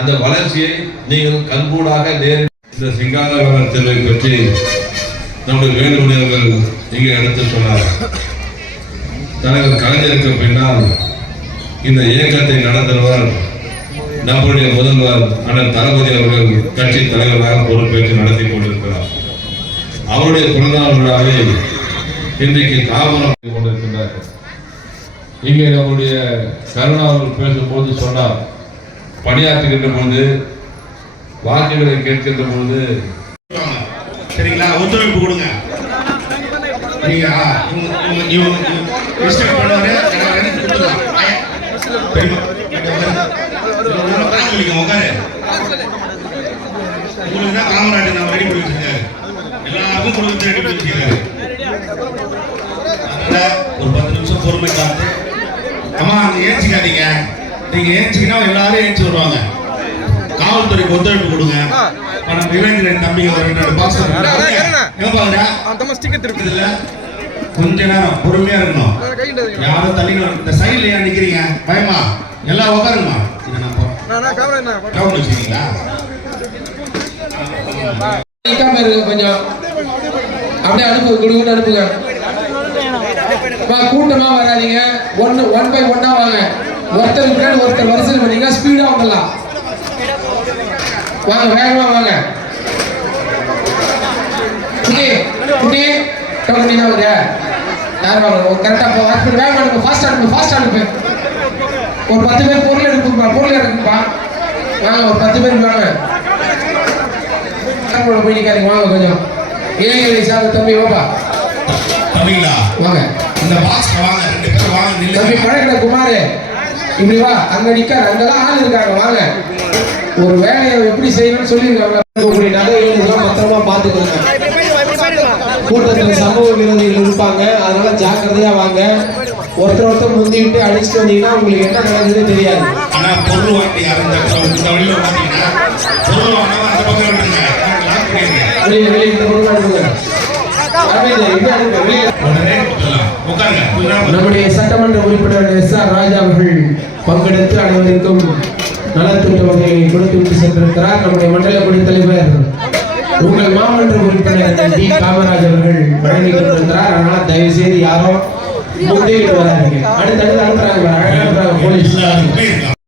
அந்த வளர்ச்சியை நீங்கள் கண்கூடாக இந்த சிங்காரவேலர் தெருவை பற்றி நம்முடைய வேலுமணி அவர்கள் இங்கே எடுத்து சொன்னார். தலைவர் கலைஞருக்கு பின்னால் இந்த இயக்கத்தை நடத்துவர் நம்முடைய முதல்வர் அண்ணன் தளபதி அவர்கள் கட்சி தலைவராக பொறுப்பேற்று நடத்தி கொண்டிருக்கிறார். அவருடைய பிறந்தநாள் விழாவை இன்றைக்கு தாமரம் கொண்டிருக்கின்றார்கள். இங்கே நம்முடைய கருணா அவர்கள் பேசும்போது சொன்னார், பணியாற்றுகின்ற போது வாக்குகளை கேட்கின்ற போது சரிங்களா, ஒத்துழைப்பு கொடுங்க. நீங்க காமராஜர் நம்ம ரெடி பண்ணி வச்சிருக்காரு, எல்லாருக்கும் கொடுத்து ரெடி பண்ணி வச்சிருக்காரு. ஒரு 10 நிமிஷம் பொறுமை காத்து, அம்மா அங்க ஏஞ்சிக்காதீங்க, நீங்க ஏஞ்சிக்கினா எல்லாரும் ஏஞ்சி வருவாங்க. காவல்துறைக்கு ஒத்துழைப்பு கொடுங்க. நம்ம விவேந்திரன் தம்பிங்க ஒரு 2 பாக்ஸ் கொஞ்ச நேரம் பொறுமையா இருக்கணும். யாரும் தள்ளி இந்த சைட்ல ஏன் நிக்கிறீங்க? பயமா எல்லாம் உட்காருங்கம்மா. வச்சுக்கீங்களா கொஞ்சம் அப்படியே அனுப்பு, குடுகுன்னு அனுப்புங்க. கூட்டமா வராதீங்க, ஒன் பை ஒன்னா வாங்க. ஒருத்தர் பின்னாடி ஒருத்தர் வரிசையில் பண்ணீங்க, ஸ்பீடா வந்துடலாம். வாங்க, வேகமா வாங்க. குட்டி குட்டி டோக்கன் நீங்க வாங்க. யார் வாங்க? கரெக்டா போ. ஹாஸ்பிடல் வேகமா அனுப்பு, ஃபாஸ்ட் அனுப்பு. ஒரு 10 பேர் பொருள் எடுக்குப்பா, பொருள் எடுக்குப்பா. வாங்க, ஒரு 10 பேர் வாங்க. போய் நிக்காதீங்க, வாங்க கொஞ்சம். ஏழை சார் தம்பி வாப்பா. தம்பிங்களா வாங்க, இந்த பாக்ஸ் வாங்க, 2 பேர் வாங்க. நில்லு தம்பி பழக்கட குமார், இப்படி வா. அங்க நிக்காத, அங்கெல்லாம் ஆள் இருக்காங்க. வாங்க, ஒரு வேலையை எப்படி செய்யணும்னு சொல்லியிருக்காங்க. உங்களுடைய நகைகள் பத்திரமா பார்த்துக்கோங்க. கூட்டத்தில் சமூக விரோதிகள் இருப்பாங்க, அதனால ஜாக்கிரதையா வாங்க. ஒருத்தர் முந்தி விட்டு அடிச்சுட்டு வந்தீங்கன்னா உங்களுக்கு என்ன நடக்குதுன்னு தெரியாது. ஆனா பொருள் வாங்கி இந்த வழியில வாங்கினா பொருள் வாங்கினா அந்த பக்கம் விட்டுருங்க. வெளியே இந்த பொருள் அனுப்புங்க. நம்முடைய சட்டமன்ற உறுப்பினர் SR ராஜா அவர்கள் பங்கெடுத்து அனைவருக்கும் நலத்திட்ட வகையை கொடுத்து சென்றிருக்கிறார். நம்முடைய மண்டல குடி தலைவர் உங்கள் மாமன்ற உறுப்பினர் D காமராஜ் அவர்கள் வழங்கி கொண்டிருக்கிறார். அதனால தயவு செய்து யாரும் முந்தையிட்டு வராதிங்க. அடுத்தடுத்து அனுப்புறாங்க போலீஸ்.